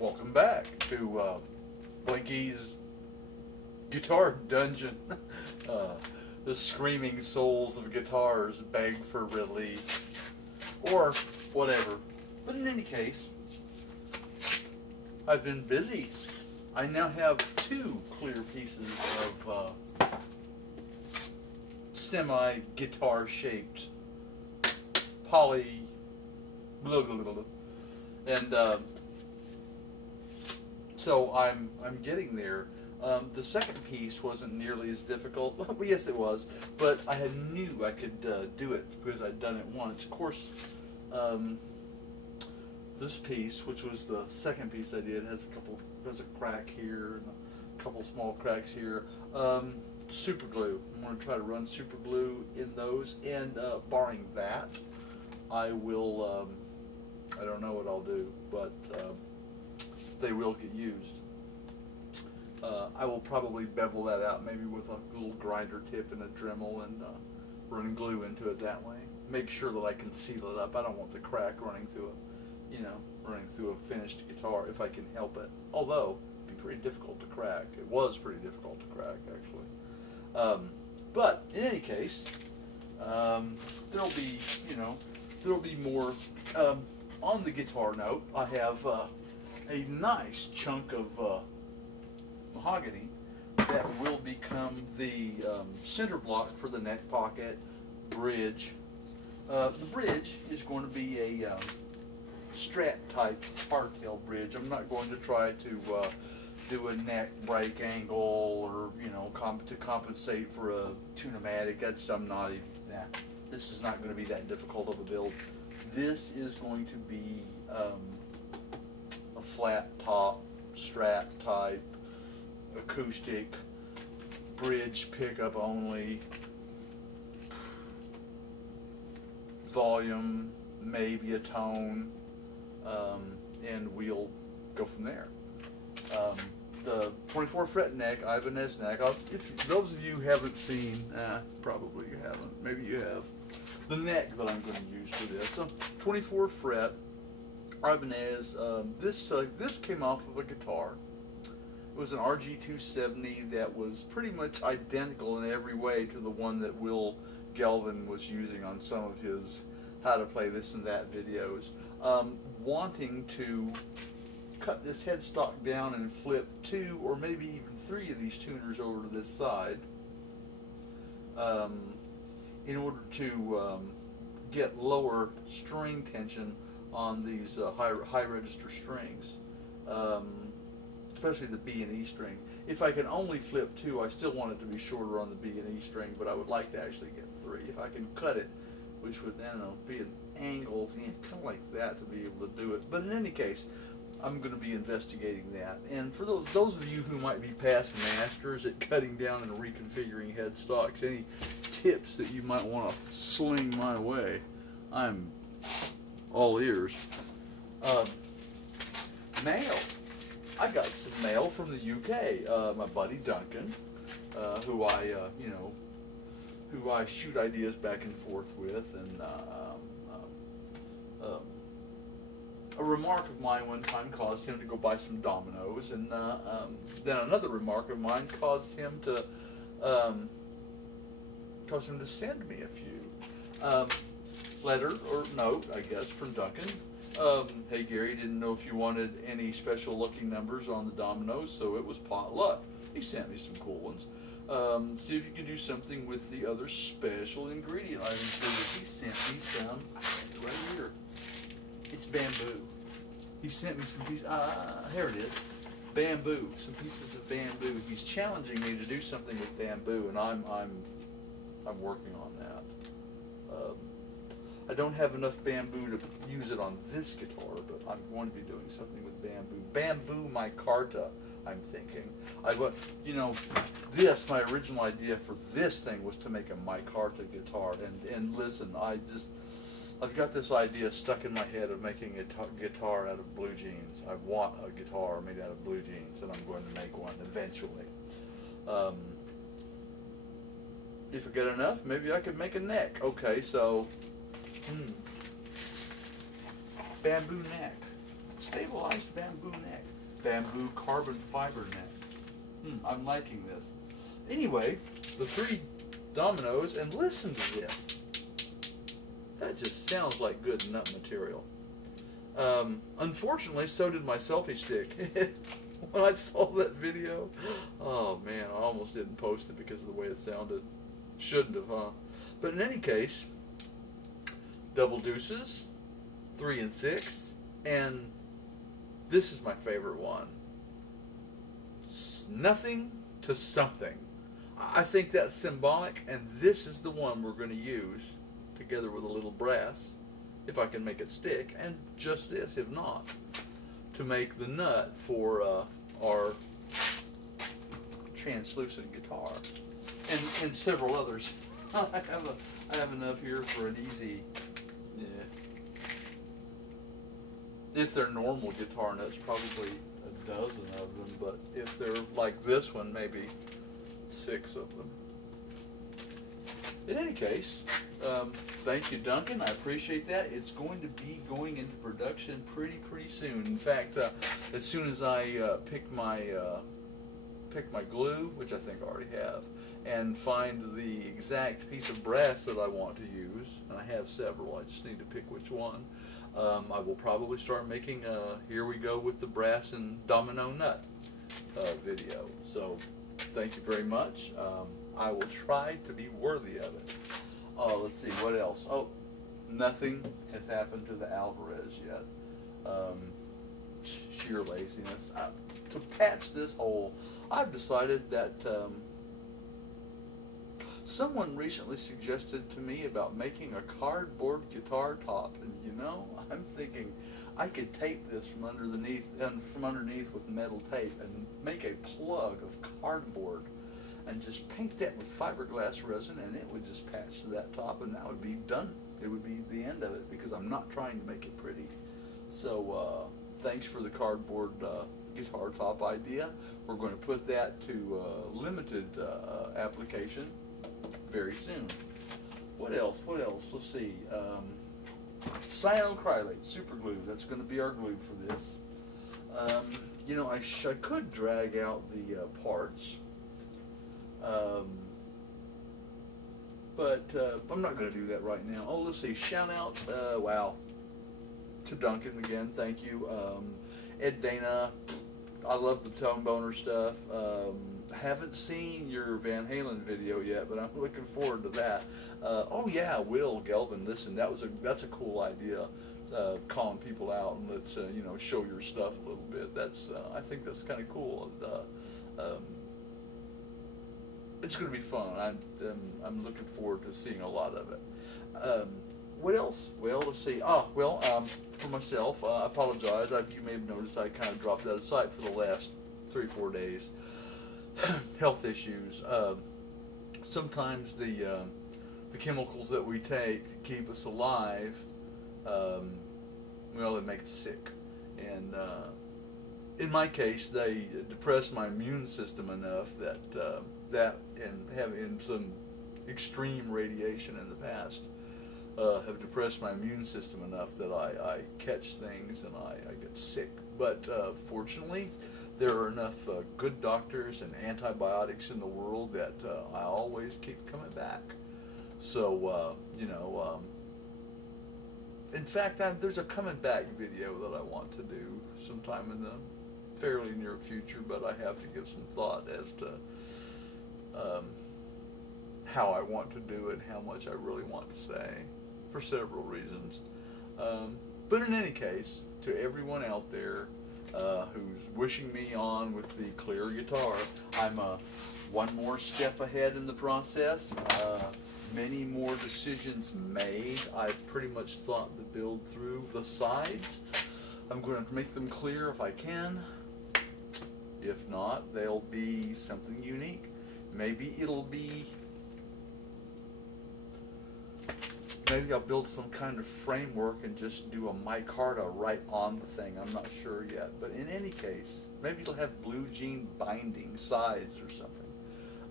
Welcome back to Blinky's Guitar Dungeon. The screaming souls of guitars beg for release. Or whatever. But in any case, I've been busy. I now have two clear pieces of semi-guitar shaped poly blah blah blah blah. And so I'm getting there. The second piece wasn't nearly as difficult. Well, yes, it was, but I knew I could do it because I'd done it once. Of course, this piece, which was the second piece I did, has a crack here and a couple small cracks here. Super glue. I'm going to try to run super glue in those, and barring that, I will. I don't know what I'll do, but they will get used. I will probably bevel that out, maybe with a little grinder tip and a Dremel, and run glue into it that way. Make sure that I can seal it up. I don't want the crack running through a finished guitar if I can help it. Although it'd be pretty difficult to crack. It was pretty difficult to crack, actually. But in any case, there'll be more. On the guitar note, I have a nice chunk of mahogany that will become the center block for the neck pocket bridge. The bridge is going to be a Strat type hardtail bridge. I'm not going to try to do a neck break angle or to compensate for a Tune-o-matic. I'm not even that. This is not going to be that difficult of a build. This is going to be a flat top Strat type acoustic bridge pickup only, volume, maybe a tone, and we'll go from there. The 24 fret neck, Ibanez neck, if those of you who haven't seen, probably you haven't, maybe you have, the neck that I'm going to use for this. 24 fret Ibanez. This came off of a guitar. It was an RG270 that was pretty much identical in every way to the one that Will Galvin was using on some of his how to play this and that videos. Wanting to cut this headstock down and flip 2 or maybe even 3 of these tuners over to this side in order to get lower string tension on these high register strings, especially the B and E string. If I can only flip 2, I still want it to be shorter on the B and E string, but I would like to actually get 3. If I can cut it, which would, I don't know, be an angle, kind of like that to be able to do it. But in any case, I'm going to be investigating that. And for those of you who might be past masters at cutting down and reconfiguring headstocks, any tips that you might want to sling my way, I'm all ears. Mail. I got some mail from the UK. My buddy Duncan, who I shoot ideas back and forth with, and a remark of mine one time caused him to go buy some dominoes, and then another remark of mine caused him to send me a few. Letter or note, I guess, from Duncan. Hey Gary, didn't know if you wanted any special lucky numbers on the dominoes, so it was pot luck. He sent me some cool ones. See if you can do something with the other special ingredient I've included. He sent me some, right here. It's bamboo. He sent me some pieces, here it is. Bamboo, some pieces of bamboo. He's challenging me to do something with bamboo, and I'm working on that. I don't have enough bamboo to use it on this guitar, but I'm going to be doing something with bamboo. Bamboo micarta, I'm thinking. My original idea for this thing was to make a micarta guitar, and listen, I've got this idea stuck in my head of making a guitar out of blue jeans. I want a guitar made out of blue jeans, and I'm going to make one eventually. If I get enough, maybe I could make a neck. Okay, so bamboo neck. stabilized bamboo neck. Bamboo carbon fiber neck. I'm liking this. Anyway, the 3 dominoes, and listen to this. That just sounds like good nut material. Unfortunately, so did my selfie stick. When I saw that video, oh man, I almost didn't post it because of the way it sounded. Shouldn't have, huh? But in any case, double deuces, 3 and 6, and this is my favorite one. Nothing to something. I think that's symbolic, and this is the one we're going to use together with a little brass, if I can make it stick, and just this, if not, to make the nut for our translucent guitar, and several others. I have enough here for an easy, yeah. If they're normal guitar nuts, probably a dozen of them, but if they're like this one, maybe 6 of them. In any case, thank you, Duncan. I appreciate that. It's going to be going into production pretty soon. In fact, as soon as I pick my glue, which I think I already have, and find the exact piece of brass that I want to use, and I have several, I just need to pick which one, I will probably start making Here We Go with the Brass and Domino Nut video. So thank you very much. I will try to be worthy of it. Let's see, what else? Oh, nothing has happened to the Alvarez yet. Sheer laziness. To patch this hole, I've decided that someone recently suggested to me about making a cardboard guitar top, and you know, I'm thinking I could tape this from underneath with metal tape and make a plug of cardboard and just paint that with fiberglass resin, and it would just patch to that top, and that would be done. It would be the end of it, because I'm not trying to make it pretty. So thanks for the cardboard guitar top idea. We're going to put that to limited application very soon. What else? Let's see. Cyanoacrylate super glue. That's going to be our glue for this. You know, I could drag out the parts, but I'm not going to do that right now. Oh, let's see. Shout out, wow, to Duncan again. Thank you. Ed Dana. I love the Tone Boner stuff. Haven't seen your Van Halen video yet, but I'm looking forward to that. Oh yeah, Will Gelvin. Listen, that's a cool idea. Calling people out and let's you know, show your stuff a little bit. That's I think that's kind of cool. It's going to be fun. I'm looking forward to seeing a lot of it. What else? Well, let's see. For myself, I apologize. You may have noticed I kind of dropped out of sight for the last 3-4 days. Health issues. Sometimes the chemicals that we take to keep us alive, well, they make us sick. And in my case, they depress my immune system enough that and having some extreme radiation in the past have depressed my immune system enough that I catch things and I get sick. But fortunately, there are enough good doctors and antibiotics in the world that I always keep coming back. So, you know, in fact, there's a coming back video that I want to do sometime in the fairly near future, but I have to give some thought as to how I want to do it and how much I really want to say, for several reasons. But in any case, to everyone out there who's wishing me on with the clear guitar, I'm one more step ahead in the process. Many more decisions made. I've pretty much thought the build through. The sides, I'm going to make them clear if I can. If not, they'll be something unique. Maybe I'll build some kind of framework and just do a micarta right on the thing. I'm not sure yet. But in any case, maybe it'll have blue jean binding sides or something.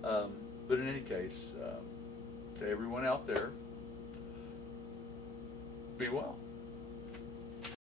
But in any case, to everyone out there, be well.